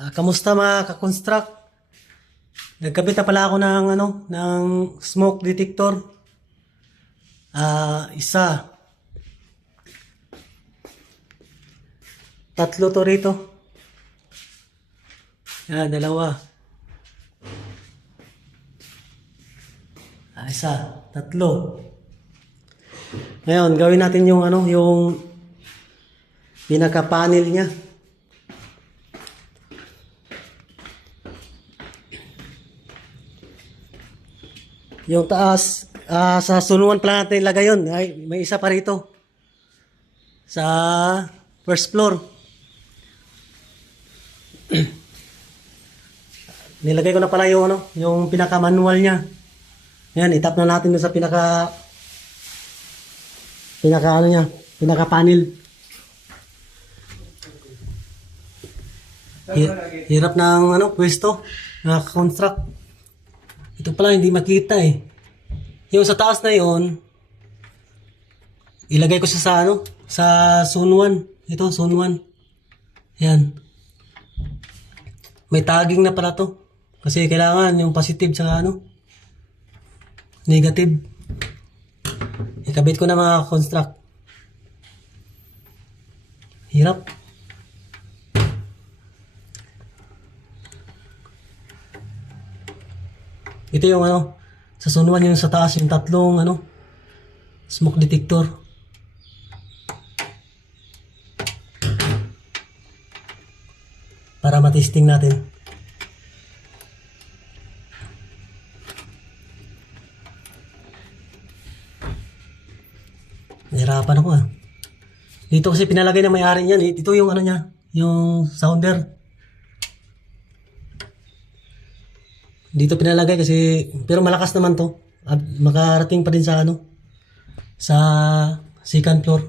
Kamusta mga ka-construct? Nagkabit na pala ako ng ng smoke detector. Isa. Tatlo to rito. Yan, dalawa. Isa, tatlo. Ngayon, gawin natin yung yung pinaka-panel niya. Yung taas, sa sunuan pala natin ilagay yun. Ay, may isa pa rito. Sa first floor. Nilagay ko na pala yung yung pinaka-manual niya. Ayan, itap na natin sa pinaka-panel. Hirap ng pwesto, nakaka-construct. Ito pala hindi makita eh. Yung sa taas na yon, ilagay ko siya sa sa Sun 1. Ito, Sun 1. Yan. May tagging na pala to. Kasi kailangan yung positive sa negative. Ikabit ko na mga construct. Hirap. Ito yung sa Sun 1 yung sa taas, yung tatlong smoke detector. Para matesting natin. Nahirapan ako Dito kasi pinalagay na may-ari niyan eh. Ito yung niya, yung sounder. Dito pinalagay kasi, pero malakas naman to. Makarating pa din sa sa second floor.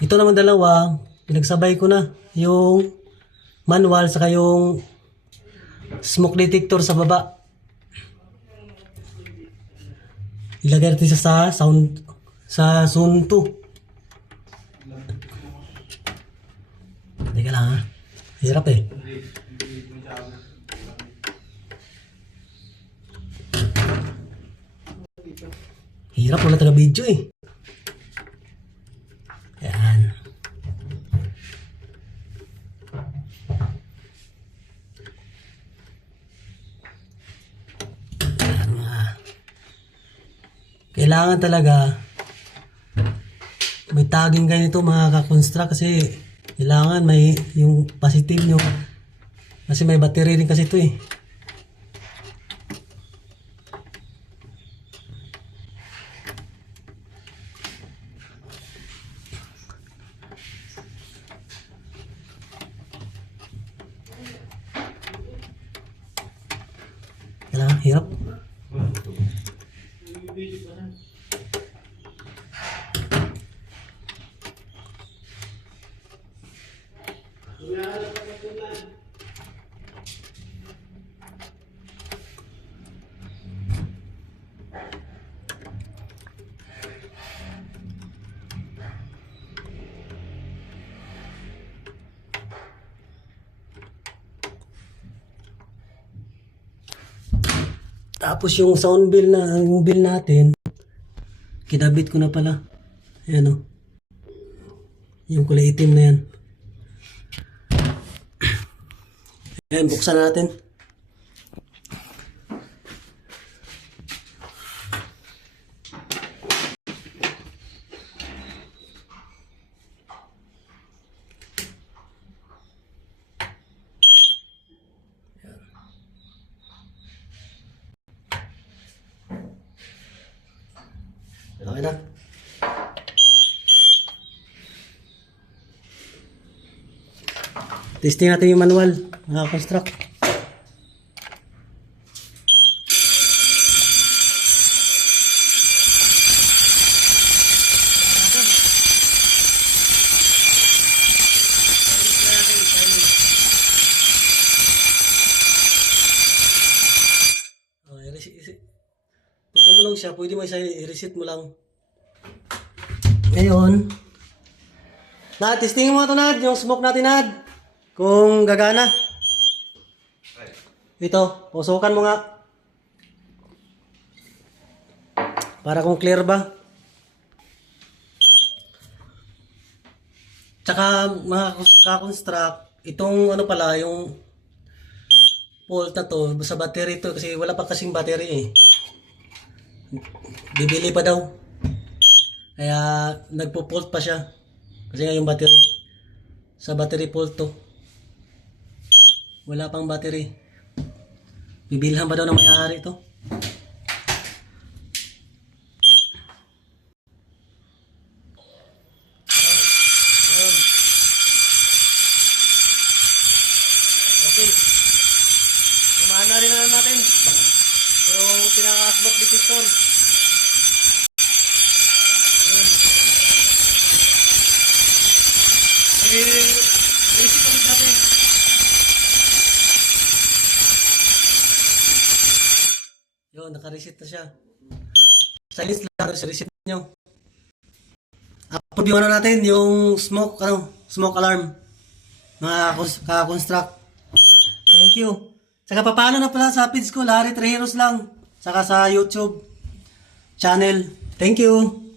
Ito naman dalawa, pinagsabay ko na yung manual saka yung smoke detector sa baba. Ilagay natin sa Sun 2. Teka lang Hirap eh. Hirap, wala taga video eh. Ayan. Ayan kailangan talaga may tagging ganito mga ka-construct kasi kailangan may yung positive nyo kasi may battery rin kasi ito eh. Kailangan hirap. Tapos yung sound bill yung bill natin, kinabit ko na pala. Ayan yung kulay itim na yan. Ayan, buksan natin. Okay na. Testing natin yung manual, mga construct. Tutulong siya, pwede mo i-reset mo lang. Ngayon, testing mo ito Nad, yung smoke natin Nad. kung gagana. Ito, pusukan mo nga. Para kung clear ba. Tsaka mga kakonstruct, itong ano pala, yung fault na to, sa battery to, kasi wala pa kasing battery eh. Bibili pa daw. Kaya nagpo-fault pa siya. Kasi nga yung battery. Sa battery fault to. Wala pang battery. Bibilhan pa daw ng may-ari to. Ayun. Okay. Kumana rin na natin. Yung pinaka-smoke detector. Ayun. I-reset ulit natin. Yun, naka-reset na siya. Silence lang, reset nyo. Upload yung ano natin, yung smoke alarm. Mga kaka-construct. Thank you. Saka papaano na pala sa page ko, Larry Trejeros lang. Saka sa YouTube channel. Thank you.